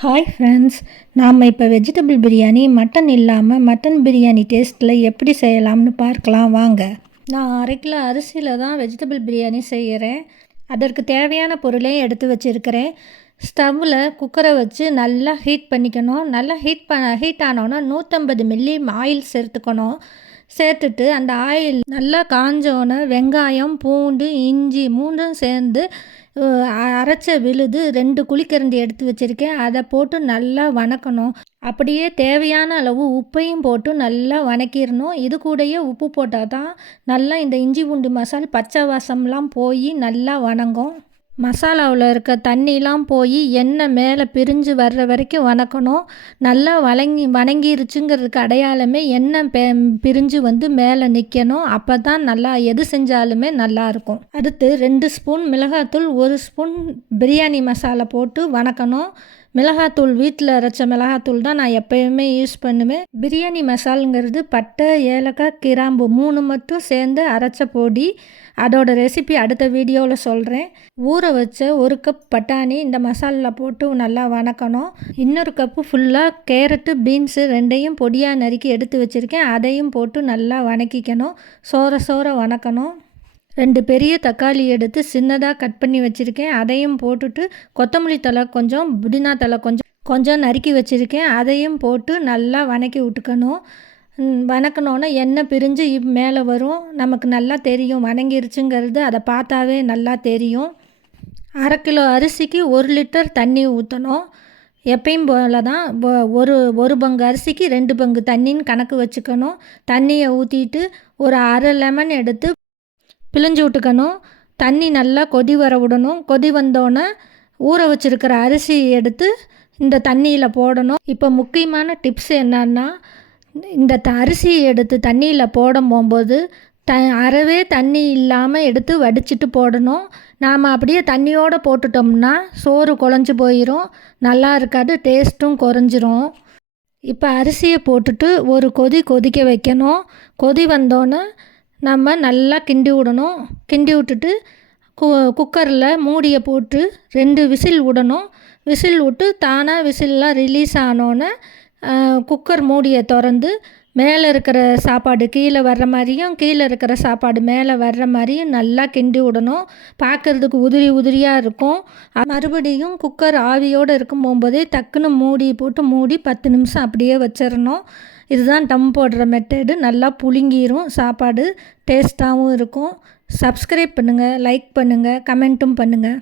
Hi friends நாம் இப்போ vegetable biryani mutton இல்லாமல் மட்டன் பிரியாணி டேஸ்ட்டில் எப்படி செய்யலாம்னு பார்க்கலாம் வாங்க. நான் அரை கிலோ அரிசியில் தான் வெஜிடபிள் பிரியாணி செய்கிறேன் அதற்கு தேவையான பொருளையும் எடுத்து வச்சுருக்கிறேன். ஸ்டவ்வில் குக்கரை வச்சு நல்லா ஹீட் பண்ணிக்கணும். நல்லா ஹீட் ப ஹீட் ஆனோன்னா நூற்றம்பது மில்லி ஆயில் சேர்த்துக்கணும். சேர்த்துட்டு அந்த ஆயில் நல்லா காஞ்சோன்னே வெங்காயம் பூண்டு இஞ்சி மூண்டும் சேர்ந்து அரைச்ச விழுது ரெண்டு குழிக்கரண்டி எடுத்து வச்சுருக்கேன். அதை போட்டு நல்லா வணக்கணும். அப்படியே தேவையான அளவு உப்பையும் போட்டு நல்லா வணக்கிடணும். இது கூடயே உப்பு போட்டால் தான் நல்லா இந்த இஞ்சி பூண்டு மசால் பச்சை வாசம்லாம் போய் நல்லா வணங்கும். மசாலாவில் இருக்க தண்ணிலாம் போய் எண்ணெய் மேலே பிரிஞ்சு வர்ற வரைக்கும் வணக்கணும். நல்லா வணங்கி வணங்கிருச்சுங்கிறதுக்கு அடையாளமே எண்ணெய் பெ பிரிஞ்சு வந்து மேலே நிற்கணும் அப்போ தான் நல்லா எது செஞ்சாலுமே நல்லாயிருக்கும் அடுத்து ரெண்டு ஸ்பூன் மிளகாத்தூள் ஒரு ஸ்பூன் பிரியாணி மசாலா போட்டு வணக்கணும். மிளகாத்தூள் வீட்டில் அரைச்ச மிளகாத்தூள் தான் நான் எப்போயுமே யூஸ் பண்ணுவேன். பிரியாணி மசாலுங்கிறது பட்டை ஏலக்காய் கிராம்பு மூணு மட்டும் சேர்ந்து அரைச்ச பொடி. அதோட ரெசிபி அடுத்த வீடியோவில் சொல்கிறேன் ஊற வச்ச ஒரு கப் பட்டாணி இந்த மசாலில் போட்டு நல்லா வணக்கணும். இன்னொரு கப்பு ஃபுல்லாக கேரட்டு பீன்ஸு ரெண்டையும் பொடியாக நறுக்கி எடுத்து வச்சுருக்கேன். அதையும் போட்டு நல்லா வணக்கிக்கணும். சோற சோற வணக்கணும். ரெண்டு பெரிய தக்காளி எடுத்து சின்னதாக கட் பண்ணி வச்சுருக்கேன். அதையும் போட்டுட்டு கொத்தமல்லி தலை கொஞ்சம் புதினா தலை கொஞ்சம் கொஞ்சம் நறுக்கி வச்சுருக்கேன். அதையும் போட்டு நல்லா வணக்கி விட்டுக்கணும். வணக்கணுன்னா எண்ணெய் பிரிஞ்சு மேலே வரும். நமக்கு நல்லா தெரியும். வணங்கிருச்சுங்கிறது அதை பார்த்தாவே நல்லா தெரியும். அரை கிலோ அரிசிக்கு ஒரு லிட்டர் தண்ணி ஊற்றணும் எப்பயும் போல தான் ஒரு ஒரு பங்கு அரிசிக்கு ரெண்டு பங்கு தண்ணின்னு கணக்கு வச்சுக்கணும். தண்ணியை ஊற்றிட்டு ஒரு அரை லெமன் எடுத்து பிழிஞ்சு விட்டுக்கணும். தண்ணி நல்லா கொதி வர விடணும். கொதி வந்தோடனே ஊற வச்சுருக்கிற அரிசி எடுத்து இந்த தண்ணியில் போடணும். இப்போ முக்கியமான டிப்ஸ் என்னன்னா இந்த த அரிசி எடுத்து தண்ணியில் போட போகும்போது த அறவே தண்ணி இல்லாமல் எடுத்து வடிச்சிட்டு போடணும். நாம் அப்படியே தண்ணியோடு போட்டுட்டோம்னா சோறு குழஞ்சி போயிடும் நல்லா இருக்காது டேஸ்ட்டும் குறைஞ்சிரும். இப்போ அரிசியை போட்டுட்டு ஒரு கொதி கொதிக்க வைக்கணும். கொதி வந்தோன்னே நம்ம நல்லா கிண்டி விடணும். கிண்டி விட்டுட்டு கு குக்கரில் மூடியை போட்டு ரெண்டு விசில் விடணும். விசில் விட்டு தானாக விசில்லாம் ரிலீஸ் ஆனோன்னே குக்கர் மூடியை திறந்து மேலே இருக்கிற சாப்பாடு கீழே வர்ற மாதிரியும் கீழே இருக்கிற சாப்பாடு மேலே வர்ற மாதிரியும் நல்லா கிண்டி விடணும். பார்க்குறதுக்கு உதிரி உதிரியாக இருக்கும். மறுபடியும் குக்கர் ஆவியோடு இருக்கும் போகும்போதே டக்குன்னு மூடி போட்டு மூடி பத்து நிமிஷம் அப்படியே வச்சிடணும். இதுதான் டம் போடுற மெத்தடு நல்லா புழுங்கிரும். சாப்பாடு டேஸ்ட்டாகவும் இருக்கும். சப்ஸ்கிரைப் பண்ணுங்கள் லைக் பண்ணுங்கள் கமெண்ட்டும் பண்ணுங்கள்